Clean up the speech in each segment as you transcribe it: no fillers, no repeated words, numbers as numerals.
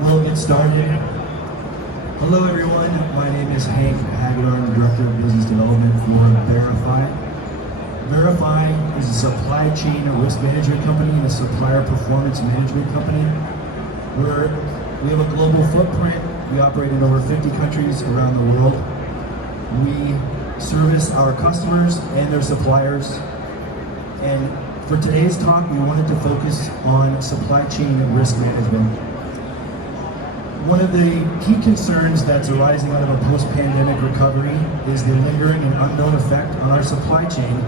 We'll get started. Hello everyone, my name is Hank Hagedorn, I'm the Director of Business Development for Verify. Verify is a supply chain risk management company and a supplier performance management company. We have a global footprint. We operate in over 50 countries around the world. We service our customers and their suppliers. And for today's talk, we wanted to focus on supply chain risk management. One of the key concerns that's arising out of a post-pandemic recovery is the lingering and unknown effect on our supply chain.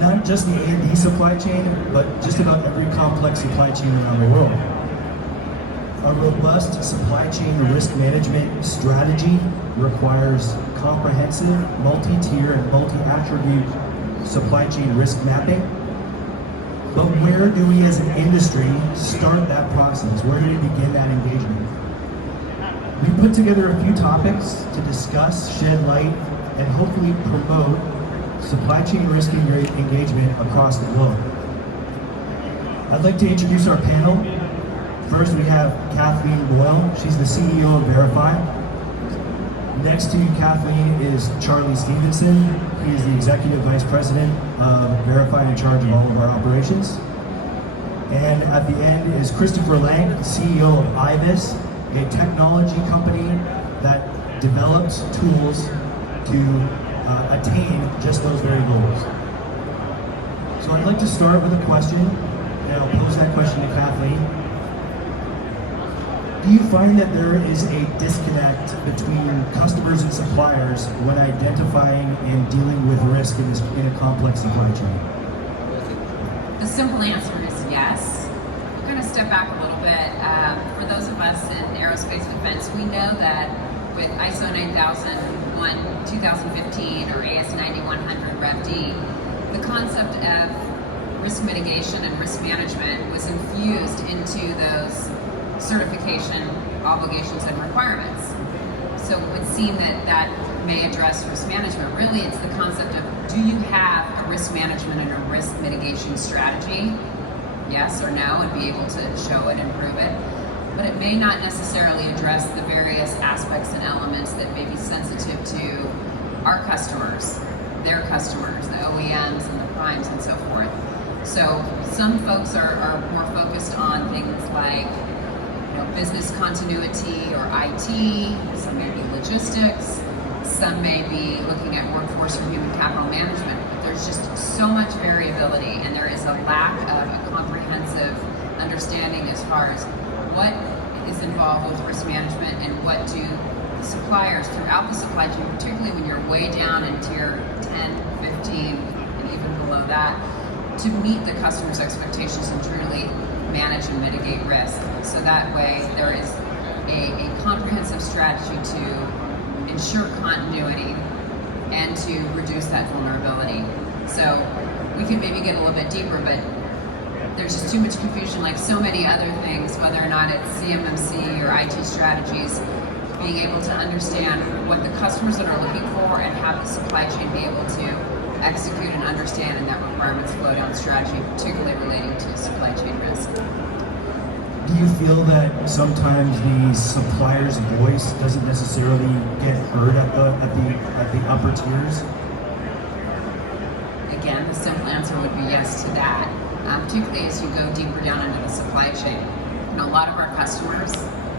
Not just the A&D supply chain, but just about every complex supply chain around the world. A robust supply chain risk management strategy requires comprehensive, multi-tier, and multi-attribute supply chain risk mapping. But where do we as an industry start that process? Where do we begin that engagement? We put together a few topics to discuss, shed light, and hopefully promote supply chain risk engagement across the globe. I'd like to introduce our panel. First, we have Kathleen Boyle. She's the CEO of Verify. Next to Kathleen is Charlie Stevenson. He is the Executive Vice President of Verify, in charge of all of our operations. And at the end is Christopher Lang, CEO of IVIS, a technology company that develops tools to attain just those very goals. So I'd like to start with a question, and I'll pose that question to Kathleen. Do you find that there is a disconnect between customers and suppliers when identifying and dealing with risk in a complex supply chain? The simple answer is yes. We're going to step back a little bit. For those of us in aerospace defense, we know that with ISO 9001 2015 or AS 9100 Rev D, the concept of risk mitigation and risk management was infused into those certification obligations and requirements. So it would seem that that may address risk management. Really, it's the concept of, do you have a risk management and a risk mitigation strategy? Yes or no, and be able to show it and prove it. But it may not necessarily address the various aspects and elements that may be sensitive to our customers, their customers, the OEMs and the primes and so forth. So some folks are more focused on things like business continuity or IT, some may be logistics, some may be looking at workforce or human capital management. There's just so much variability, and there is a lack of a comprehensive understanding as far as what is involved with risk management and what do the suppliers throughout the supply chain, particularly when you're way down in tier 10, 15, and even below that, to meet the customer's expectations and truly manage and mitigate risk. So that way there is a comprehensive strategy to ensure continuity and to reduce that vulnerability. So we can maybe get a little bit deeper, but there's just too much confusion, like so many other things, whether or not it's CMMC or IT strategies, being able to understand what the customers that are looking for and have the supply chain be able to execute and understand in that requirements flow down strategy, particularly relating to supply chain risk. Do you feel that sometimes the supplier's voice doesn't necessarily get heard at the upper tiers? Again, the simple answer would be yes to that, particularly as you go deeper down into the supply chain. A lot of our customers,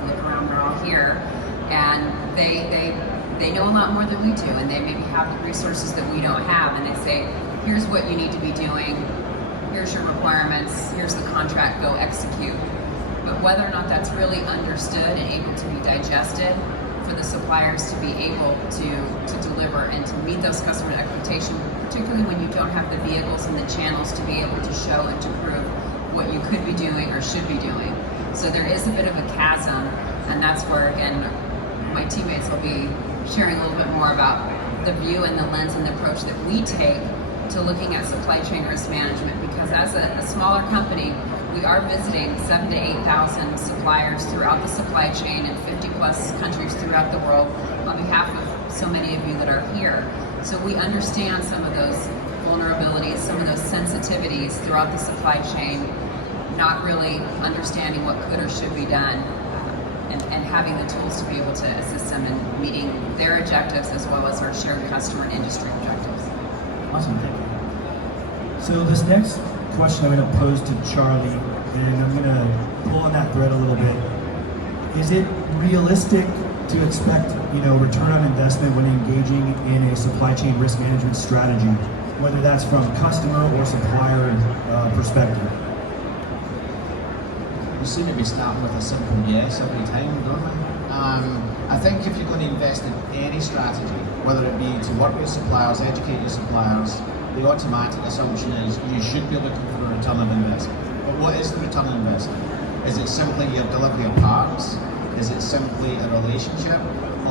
look around, they're all here, and they know a lot more than we do, and they maybe have the resources that we don't have, and they say, here's what you need to be doing, here's your requirements, here's the contract, go execute. But whether or not that's really understood and able to be digested for the suppliers to be able to deliver and to meet those customer expectations, particularly when you don't have the vehicles and the channels to be able to show and to prove what you could be doing or should be doing. So there is a bit of a chasm, and that's where, again, my teammates will be sharing a little bit more about the view and the lens and the approach that we take to looking at supply chain risk management, because as a smaller company, we are visiting 7,000 to 8,000 suppliers throughout the supply chain in 50 plus countries throughout the world on behalf of so many of you that are here. So we understand some of those vulnerabilities, some of those sensitivities throughout the supply chain, not really understanding what could or should be done. and having the tools to be able to assist them in meeting their objectives as well as our shared customer and industry objectives. Awesome, thank you. So this next question I'm going to pose to Charlie, and I'm going to pull on that thread a little bit. Is it realistic to expect, return on investment when engaging in a supply chain risk management strategy, whether that's from customer or supplier perspective? We seem to be starting with a simple yes every time, don't we? I think if you're going to invest in any strategy, whether it be to work with suppliers, educate your suppliers, the automatic assumption is you should be looking for a return on investment. But what is the return on investment? Is it simply your delivery of parts? Is it simply a relationship?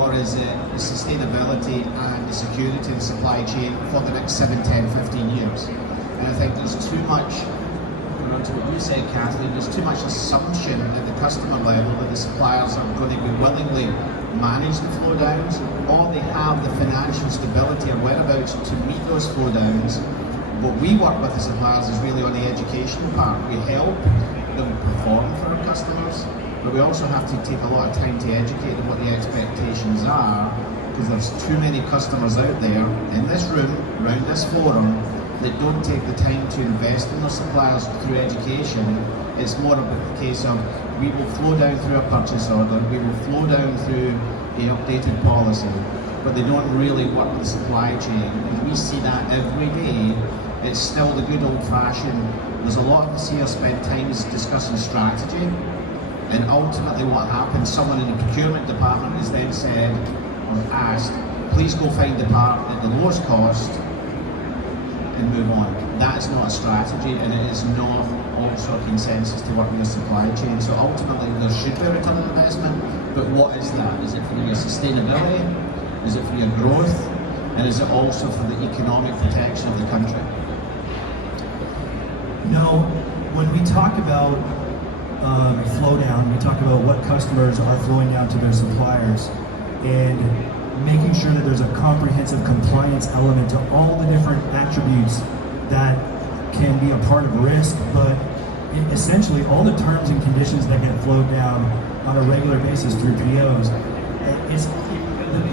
Or is it the sustainability and the security of the supply chain for the next 7, 10, 15 years? And I think there's too much, to what you said, Kathleen, there's too much assumption at the customer level that the suppliers are going to be willingly manage the flow downs, or they have the financial stability or whereabouts to meet those flow downs. What we work with the suppliers is really on the education part. We help them perform for our customers, but we also have to take a lot of time to educate them what the expectations are, because there's too many customers out there in this room, around this forum, that don't take the time to invest in their suppliers through education. It's more of a case of we will flow down through a purchase order, we will flow down through the updated policy, but they don't really work with the supply chain. And we see that every day. It's still the good old-fashioned, there's a lot of us here spend time discussing strategy, and ultimately what happens, someone in the procurement department is then said, or asked, please go find the part at the lowest cost, and move on. That is not a strategy, and it is not also a consensus to work with your supply chain. So ultimately there should be a return on investment, but what is that? Is it for your sustainability? Is it for your growth? And is it also for the economic protection of the country? When we talk about flow down, we talk about what customers are flowing down to their suppliers, and making sure that there's a comprehensive compliance element to all the different attributes that can be a part of risk, but essentially all the terms and conditions that get flowed down on a regular basis through POs.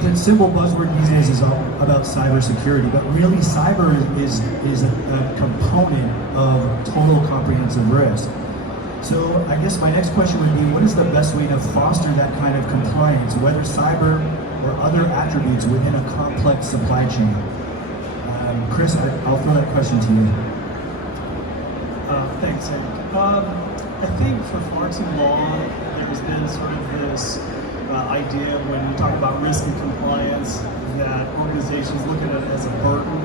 The simple buzzword these days is all about cybersecurity, but really cyber is a component of total comprehensive risk. So I guess my next question would be, what is the best way to foster that kind of compliance, whether cyber or other attributes within a complex supply chain? Chris, I'll throw that question to you. Thanks, Hank. I think for far too long, there's been sort of this idea when we talk about risk and compliance that organizations look at it as a burden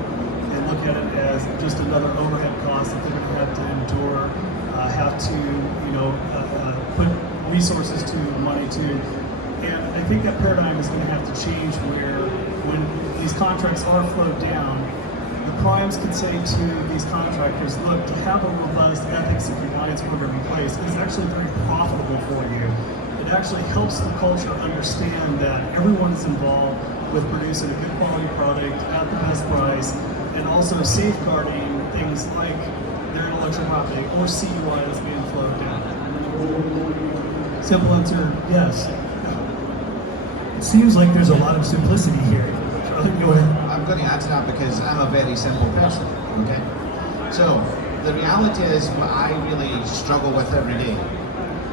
and look at it as just another overhead cost that they're going to have to endure, have to, put resources to, money to. And I think that paradigm is going to have to change where when these contracts are flowed down, the primes can say to these contractors, look, to have a robust ethics and compliance program in place is actually very profitable for you. It actually helps the culture understand that everyone is involved with producing a good quality product at the best price, and also safeguarding things like their intellectual property or CUI that's being flowed down. Simple answer, yes. It seems like there's a lot of simplicity here. Charlie, go ahead. I'm going to add to that because I'm a very simple person, okay? So, the reality is what I really struggle with every day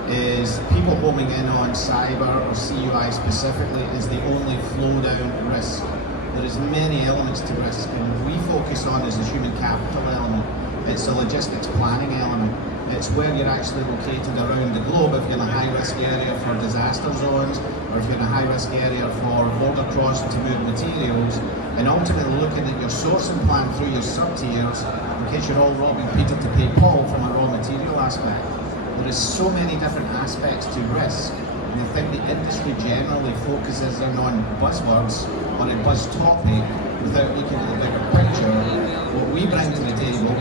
is people homing in on cyber or CUI specifically is the only flow down risk. There is many elements to risk, and what we focus on is the human capital element. It's the logistics planning element. It's where you're actually located around the globe, if you're in a high-risk area for disaster zones, or if you're in a high-risk area for border crossing to move materials, and ultimately looking at your sourcing plan through your sub-tiers, in case you're all robbing Peter to pay Paul from a raw material aspect. There is so many different aspects to risk, and I think the industry generally focuses in on buzzwords, on a buzz topic, without looking at the bigger picture. What we bring to the table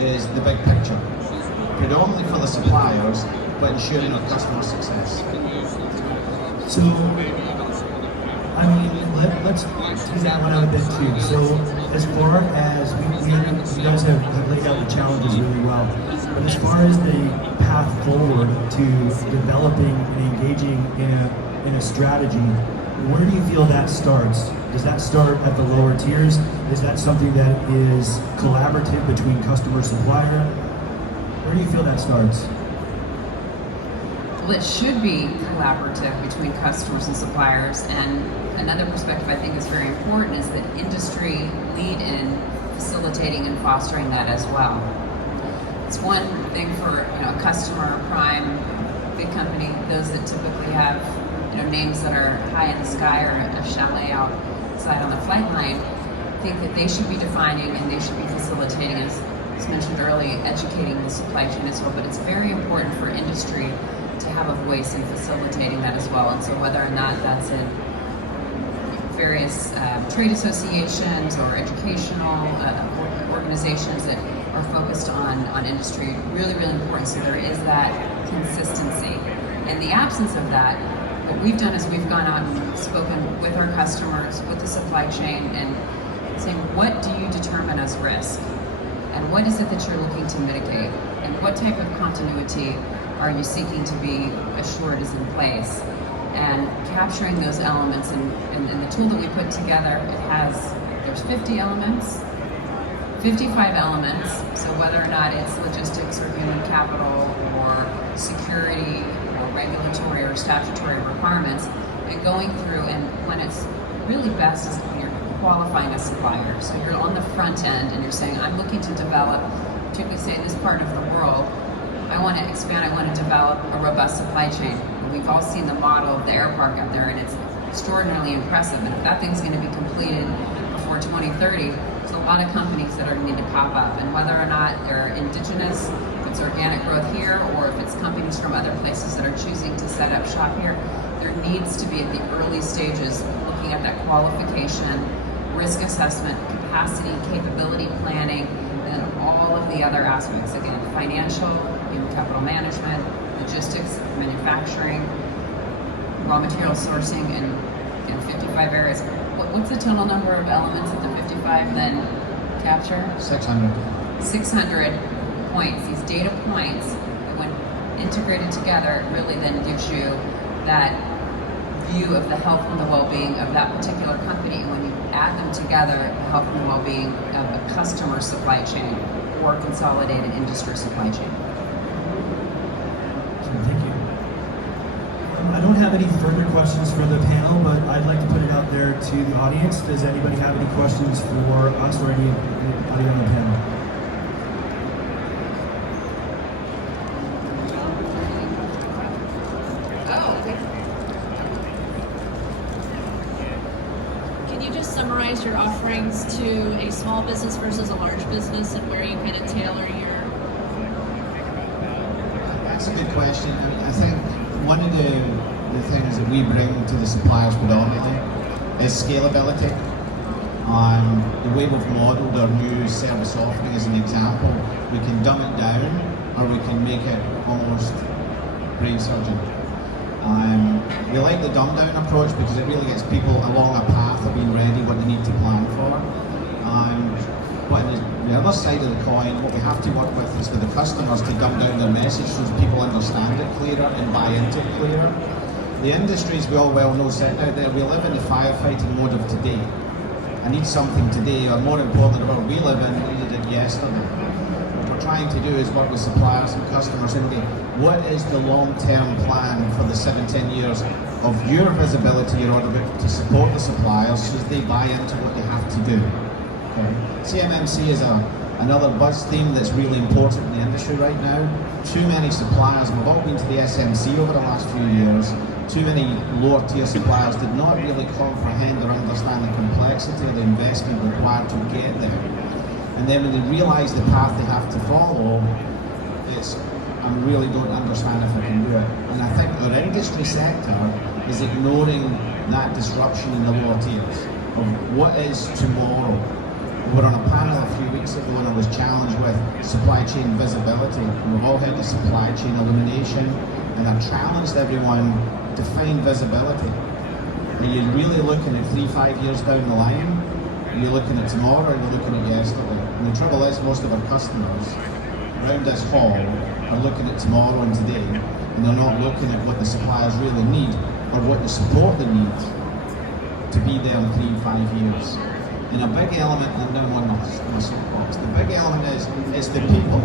is the big picture, predominantly for the suppliers, but ensuring our customer success. So, let's do that one out a bit too. So, as far as you guys have laid out the challenges really well, but as far as the path path forward to developing and engaging in a strategy, where do you feel that starts? Does that start at the lower tiers? Is that something that is collaborative between customer supplier? Where do you feel that starts? Well, it should be collaborative between customers and suppliers. And another perspective I think is very important is that industry lead in facilitating and fostering that as well. It's one thing for a customer, prime, big company, those that typically have names that are high in the sky or a chalet outside on the flight line, think that they should be defining and they should be facilitating, as mentioned earlier, educating the supply chain as well. But it's very important for industry to have a voice in facilitating that as well. And so whether or not that's in various trade associations or educational organizations that are focused on industry, really, really important. So there is that consistency. In the absence of that, what we've done is we've gone out and spoken with our customers, with the supply chain, and saying, what do you determine as risk? And what is it that you're looking to mitigate? And what type of continuity are you seeking to be assured is in place? And capturing those elements, and the tool that we put together, there's 50 elements, 55 elements, so whether or not it's logistics or human capital or security or regulatory or statutory requirements, and going through, and when it's really best is when you're qualifying a supplier. So you're on the front end and you're saying, I'm looking to develop, particularly say in this part of the world, I want to expand, I want to develop a robust supply chain. And we've all seen the model of the air park out there, and it's extraordinarily impressive. And if that thing's going to be completed before 2030, there's a lot of companies that are going to need to pop up. And whether or not they're indigenous, if it's organic growth here, or if it's companies from other places that are choosing to set up shop here, there needs to be at the early stages looking at that qualification, risk assessment, capacity, capability planning, and all of the other aspects. Again, financial, human capital management, logistics, manufacturing, raw material sourcing, and 55 areas. What's the total number of elements that the 55 then capture? 600. 600 points, these data points, that when integrated together, really then gives you that view of the health and the well-being of that particular company. When you add them together, the health and the well-being of a customer supply chain or consolidated industry supply chain. Thank you. I don't have any further questions for the panel, but I'd like to put it out there to the audience. Does anybody have any questions for us or anybody on the panel? Can you just summarize your offerings to a small business versus a large business and where you kind of tailor your... That's a good question. I think one of the things that we bring to the suppliers predominantly is scalability. The way we've modelled our new service offering as an example, we can dumb it down or we can make it almost brain surgeon. We like the dumb down approach because it really gets people along a path of being ready what they need to plan for. But on the other side of the coin, what we have to work with is for the customers to dumb down their message so people understand it clearer and buy into it clearer. The industries we all well know sitting out there, we live in the firefighting mode of today. I need something today, or more importantly, the world we live in, I needed it yesterday. What we're trying to do is work with suppliers and customers and say, what is the long-term plan for the 7-10 years of your visibility in order to support the suppliers so that they buy into what they have to do. Okay. CMMC is another buzz theme that's really important in the industry right now. Too many suppliers, and we've all been to the SMC over the last few years, too many lower tier suppliers did not really comprehend or understand the complexity of the investment required to get there. And then when they realise the path they have to follow, I really don't understand if I can do it. And I think our industry sector is ignoring that disruption in the lower tiers of what is tomorrow. We were on a panel a few weeks ago and I was challenged with supply chain visibility. And we've all heard of supply chain illumination, and I've challenged everyone to find visibility. Are you really looking at 3-5 years down the line? Are you looking at tomorrow or are you looking at yesterday? And the trouble is, most of our customers around this hall are looking at tomorrow and today, and they're not looking at what the suppliers really need or what the support they need to be there in 3 and 5 years. And a big element, and no one knows in the soapbox, the big element is the people.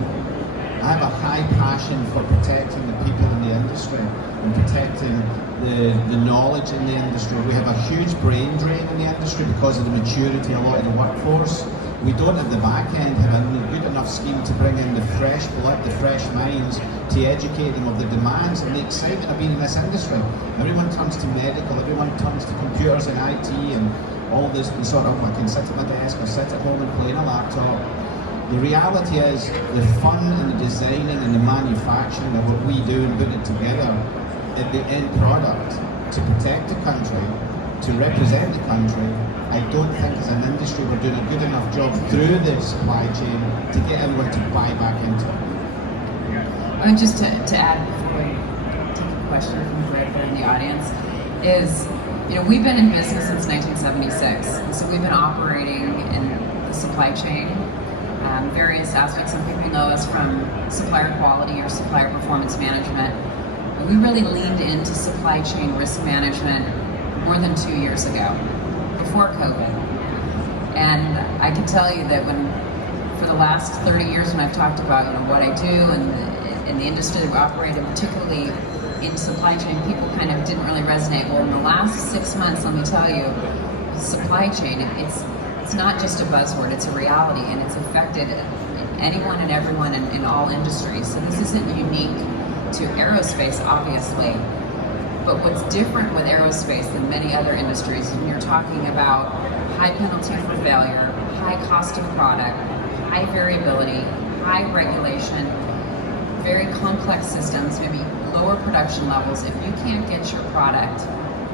I have a high passion for protecting the people in the industry and protecting the knowledge in the industry. We have a huge brain drain in the industry because of the maturity of a lot of the workforce. We don't at the back end have a good enough scheme to bring in the fresh blood, the fresh minds, to educate them of the demands and the excitement of being in this industry. Everyone turns to medical, everyone turns to computers and IT and all this sort of, I can sit at my desk or sit at home and play on a laptop. The reality is the fun and the designing and the manufacturing of what we do and put it together at the end product to protect the country, to represent the country. I don't think as an industry we're doing a good enough job through the supply chain to get everyone to buy back into it. And just to add before we take a question from Greg in the audience is, we've been in business since 1976, so we've been operating in the supply chain, various aspects. Some people know us from supplier quality or supplier performance management. We really leaned into supply chain risk management more than 2 years ago, before COVID. And I can tell you that for the last 30 years when I've talked about what I do and in the industry that we operate in, particularly in supply chain, people kind of didn't really resonate. Well, in the last 6 months, let me tell you, supply chain, it's not just a buzzword, it's a reality, and it's affected anyone and everyone in all industries. So this isn't unique to aerospace, obviously. But what's different with aerospace than many other industries, when you're talking about high penalty for failure, high cost of product, high variability, high regulation, very complex systems, maybe lower production levels. If you can't get your product,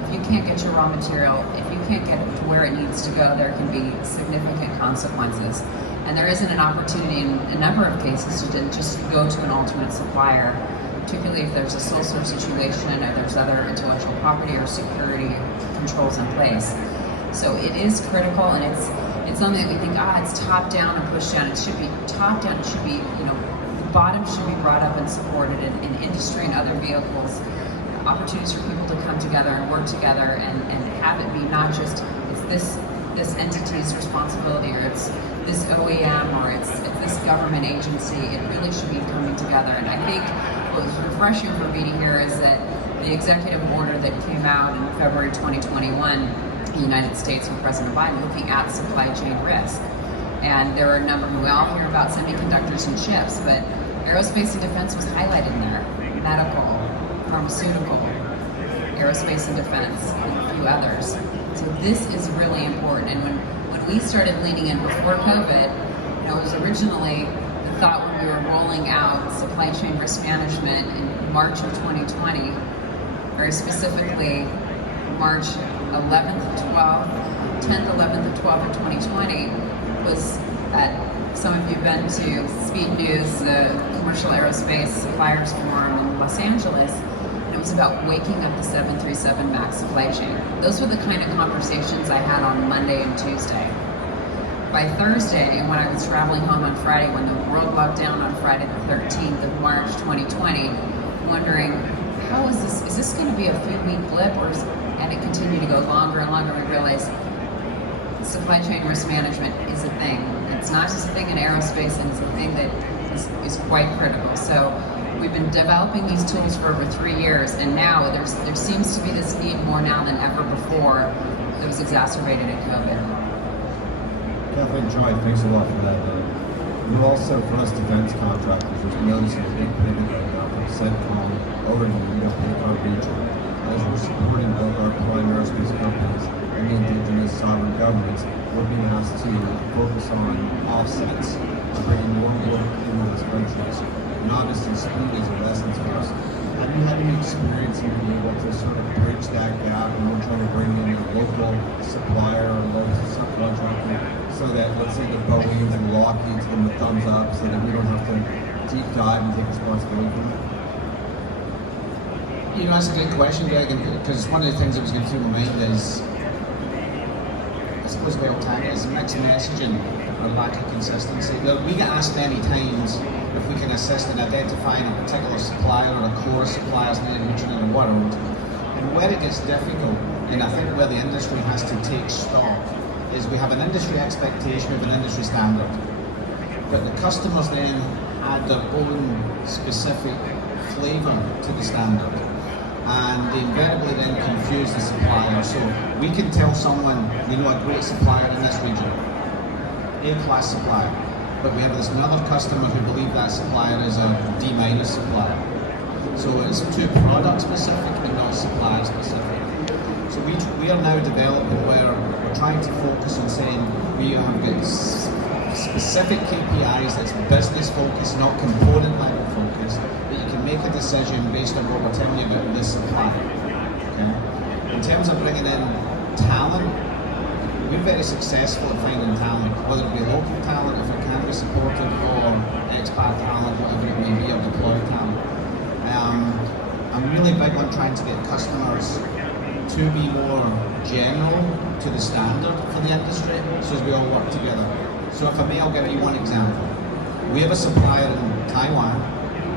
if you can't get your raw material, if you can't get it to where it needs to go, there can be significant consequences. And there isn't an opportunity in a number of cases to just go to an alternate supplier, particularly if there's a sole source situation or there's other intellectual property or security controls in place. So it is critical, and it's something that we think, it's top down and push down. It should be top down. It should be, the bottom should be brought up and supported in industry and other vehicles. Opportunities for people to come together and work together and have it be not just it's this entity's responsibility, or it's this OEM, or it's this government agency. It really should be coming together. And I think what was refreshing for me to hear is that the executive order that came out in February 2021 in the United States from President Biden looking at supply chain risk. And there are a number, we all hear about semiconductors and chips, but aerospace and defense was highlighted in there. Medical, pharmaceutical, aerospace and defense, and a few others. So this is really important. And when we started leaning in before COVID, it was originally the thought when we were rolling out supply chain risk management in March of 2020, very specifically March 11th, 12th, 10th, 11th, and 12th of 2020, was that some of you have been to Speed News, the Commercial Aerospace Suppliers Forum in Los Angeles, and it was about waking up the 737 MAX supply chain. Those were the kind of conversations I had on Monday and Tuesday. By Thursday, when I was traveling home on Friday, when the world locked down on Friday the 13th of March 2020, wondering, how is this going to be a few-week blip, and it continued to go longer and longer. We realized supply chain risk management is a thing. It's not just a thing in aerospace, and it's a thing that is quite critical. So we've been developing these tools for over 3 years, and now there seems to be this need more now than ever before that was exacerbated in COVID. Kathleen, Joy, thanks a lot for that. We're also, for us defense contractors, there's noticing a big pivot right now from CENTCOM over to the Picard region. As we're supporting both our prime aerospace companies and the indigenous sovereign governments, we're being asked to focus on offsets to bring more work into those countries. And obviously, speed is of essence for us. Have you had any experience in being able to sort of bridge that gap and we're trying to bring in a local supplier or local subcontractor so that, let's say, the Boeings and Lockheeds give them a thumbs up so that we don't have to deep dive and take responsibility for it? That's a good question, Greg, because one of the things that was going through my mind is, I suppose the old time is mixed messaging or lack of consistency. Look, we get asked many times if we can assist in identifying a particular supplier or a core of suppliers in any region in the world. And where it gets difficult, and I think where the industry has to take stock, is we have an industry expectation, we have an industry standard. But the customers then add their own specific flavour to the standard. And they invariably then confuse the supplier. So we can tell someone, we know a great supplier in this region, A-class supplier, but we have this another customer who believe that supplier is a D- supplier. So it's too product specific and not supplier specific. So we are now developing where we're trying to focus on saying we have got specific KPIs that's business focused, not component level focused, that you can make a decision based on what we're telling you about this supplier. Okay? In terms of bringing in talent, we're very successful at finding talent, whether it be local talent, if it can be supported, or expat talent, whatever it may be, or deployed talent. I'm really big on trying to get customers to be more general to the standard for the industry, so as we all work together. So if I may, I'll give you one example. We have a supplier in Taiwan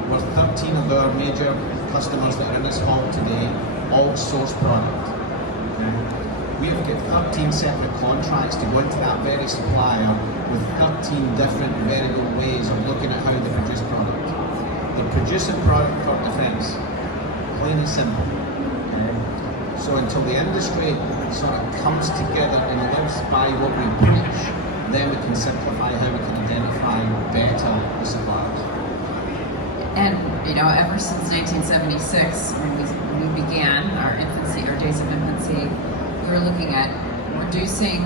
where 13 of our major customers that are in this hall today all source product. Okay? We have got 13 separate contracts to go into that very supplier with 13 different very good ways of looking at how they produce product. They're producing product for defence, plain and simple. Okay? So until the industry sort of comes together and lives by what we preach, then we can simplify how we can identify better the suppliers. And ever since 1976, when we began our infancy, our days of infancy, we were looking at reducing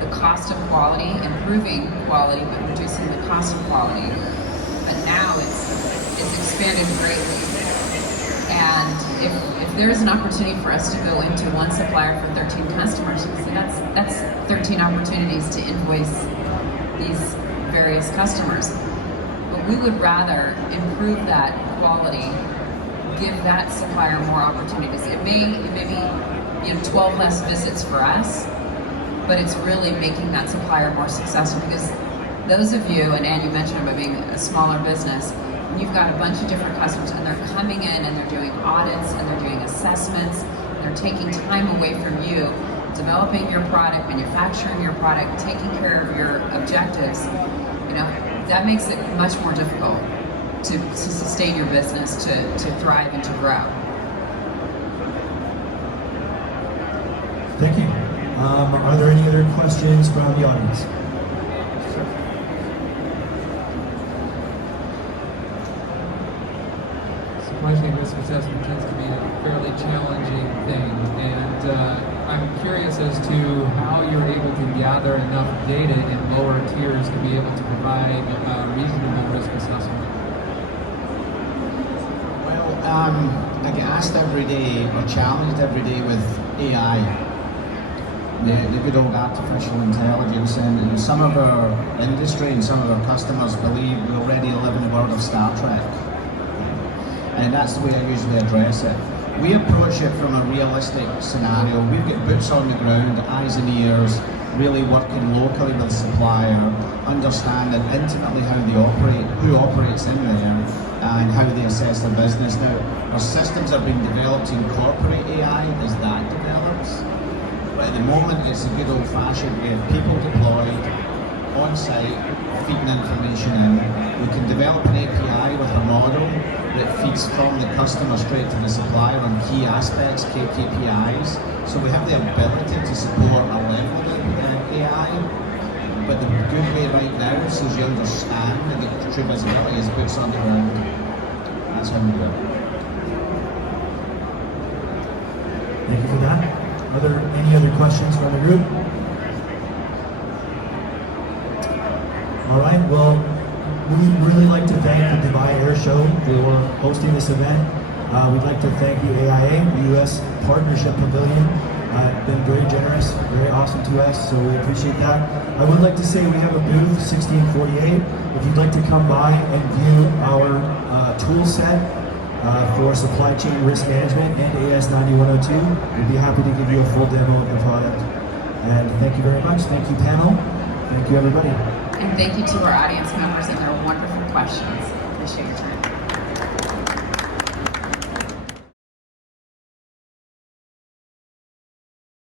the cost of quality, improving quality, but reducing the cost of quality. But now it's expanded greatly. And if there's an opportunity for us to go into one supplier for 13 customers, so that's 13 opportunities to invoice these various customers. But we would rather improve that quality, give that supplier more opportunities. It may be 12 less visits for us, but it's really making that supplier more successful, because those of you, and you mentioned about being a smaller business, when you've got a bunch of different customers and they're coming in and they're doing audits and they're doing assessments, they're taking time away from you, developing your product, manufacturing your product, taking care of your objectives, that makes it much more difficult to sustain your business, to thrive and to grow. Thank you. Are there any other questions from the audience? Supply chain risk assessment tends to be a fairly challenging thing, and I'm curious as to how you're able to gather enough data in lower tiers to be able to provide a reasonable risk assessment. Well, I get asked every day, or challenged every day with AI, the good old artificial intelligence, and some of our industry and some of our customers believe we already live in the world of Star Trek. And that's the way I usually address it. We approach it from a realistic scenario. We've got boots on the ground, eyes and ears, really working locally with the supplier, understanding intimately how they operate, who operates in there, and how they assess their business. Now, our systems are being developed to incorporate AI as that develops. But at the moment, it's a good old-fashioned way of people deployed, on-site, feeding information in. We can develop an API with a model that feeds from the customer straight to the supplier on key aspects, KPIs. So we have the ability to support a level of AI, but the good way right now is so you understand and the true visibility is boots on the ground. That's how we do it. Thank you for that. Are there any other questions from the group? All right, well, we'd really like to thank the Dubai Air Show for hosting this event. We'd like to thank the AIA, the U.S. Partnership Pavilion. Been very generous, very awesome to us, so we appreciate that. I would like to say we have a booth, 1648. If you'd like to come by and view our tool set for supply chain risk management and AS9102, we'd be happy to give you a full demo of the product. And thank you very much. Thank you, panel. Thank you, everybody. And thank you to our audience members and their wonderful questions. Appreciate your time.